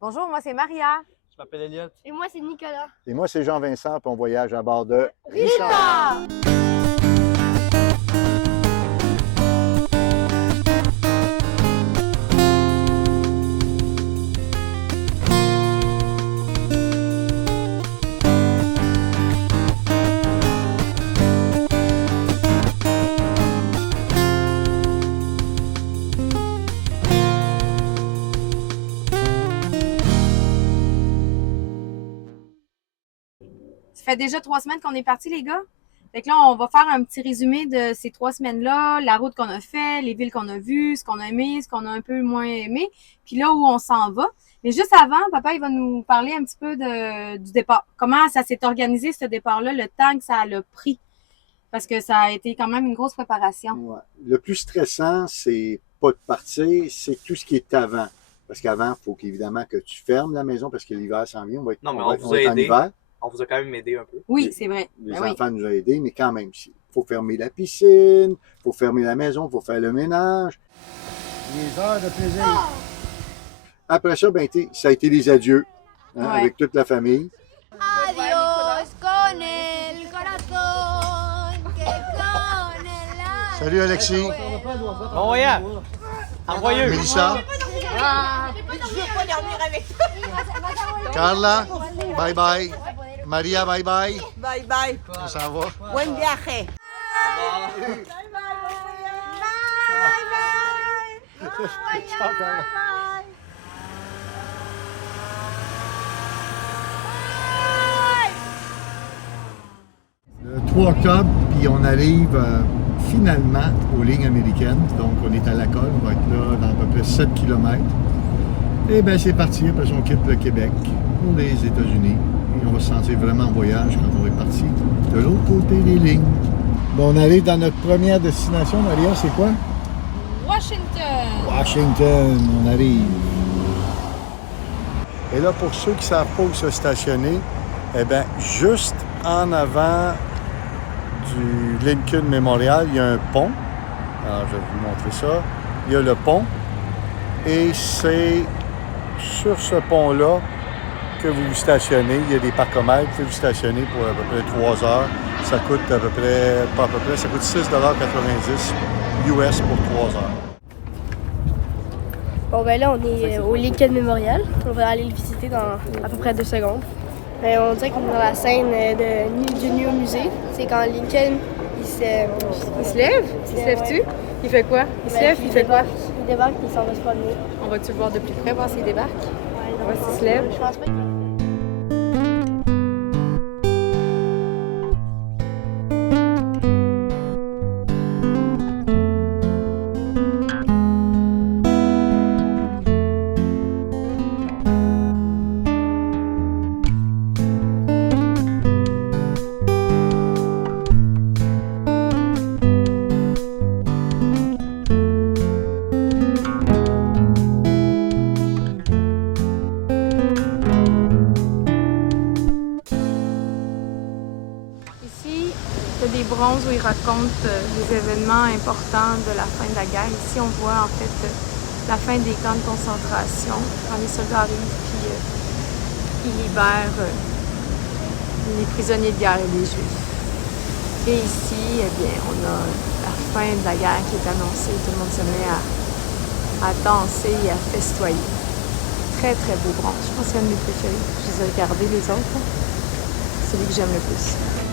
Bonjour, moi c'est Maria. Je m'appelle Elliot. Et moi, c'est Nicolas. Et moi, c'est Jean-Vincent, puis on voyage à bord de Richard. Ça fait déjà 3 semaines qu'on est partis, les gars. Fait que là, on va faire un petit résumé de ces 3 semaines-là, la route qu'on a fait, les villes qu'on a vues, ce qu'on a aimé, ce qu'on a un peu moins aimé, puis là où on s'en va. Mais juste avant, papa, il va nous parler un petit peu du départ. Comment ça s'est organisé, ce départ-là, le temps que ça a pris. Parce que ça a été quand même une grosse préparation. Ouais. Le plus stressant, c'est pas de partir, c'est tout ce qui est avant. Parce qu'avant, il faut qu'évidemment que tu fermes la maison parce que l'hiver s'en vient. On va être, Non, mais on va on être- vous on va a être en aidé. hiver. On vous a quand même aidé un peu. Oui, c'est vrai. Les Ben oui. enfants nous ont aidés, mais quand même, il faut fermer la piscine, il faut fermer la maison, il faut faire le ménage. Les heures de plaisir. Après ça, ça a été les adieux Ouais. avec toute la famille. Adiós con el corazón que con el alma. Salut Alexis, Bon voyage! Envoyeux! Mélissa, Carla, bye bye. Maria, bye bye. Bye bye. Ça va? Buen viaje. Le 3 octobre, puis on arrive finalement aux lignes américaines. Donc, on est à la colle, on va être là dans à peu près 7 km. Et bien, c'est parti, parce qu'on quitte le Québec pour les États-Unis. Et on va se sentir vraiment en voyage quand on va être parti de l'autre côté des lignes. Bon, on arrive dans notre première destination, Maria, c'est quoi? Washington! Washington, on arrive. Et là, pour ceux qui ne savent pas où se stationner, eh bien, juste en avant du Lincoln Memorial, il y a un pont. Alors, je vais vous montrer ça. Il y a le pont. Et c'est sur ce pont-là que vous vous stationnez. Il y a des parcomètres. Vous pouvez vous stationner pour à peu près 3 heures. Ça coûte à peu près, pas à peu près, ça coûte 6,90 $ US pour 3 heures. Bon, ben là, on est au Lincoln Memorial. On va aller le visiter dans à peu près 2 secondes. Ben, on dirait qu'on est dans la scène du New Musée. C'est quand Lincoln, il se lève. Il se lève-tu? Il fait quoi? Il se lève, il fait quoi? Il débarque et il s'en va se promener. On va-tu le voir de plus près, voir s'il débarque? Ouais, voir s'il se lève. Je pense pas qu'il... Ici, il y a des bronzes où ils racontent les événements importants de la fin de la guerre. Ici, on voit en fait la fin des camps de concentration, quand les soldats arrivent puis ils libèrent les prisonniers de guerre et les Juifs. Et ici, eh bien, on a la fin de la guerre qui est annoncée. Tout le monde se met à danser et à festoyer. Très, très beau bronze. Je pense que c'est un de mes préférés. Je les ai regardés, les autres. C'est celui que j'aime le plus.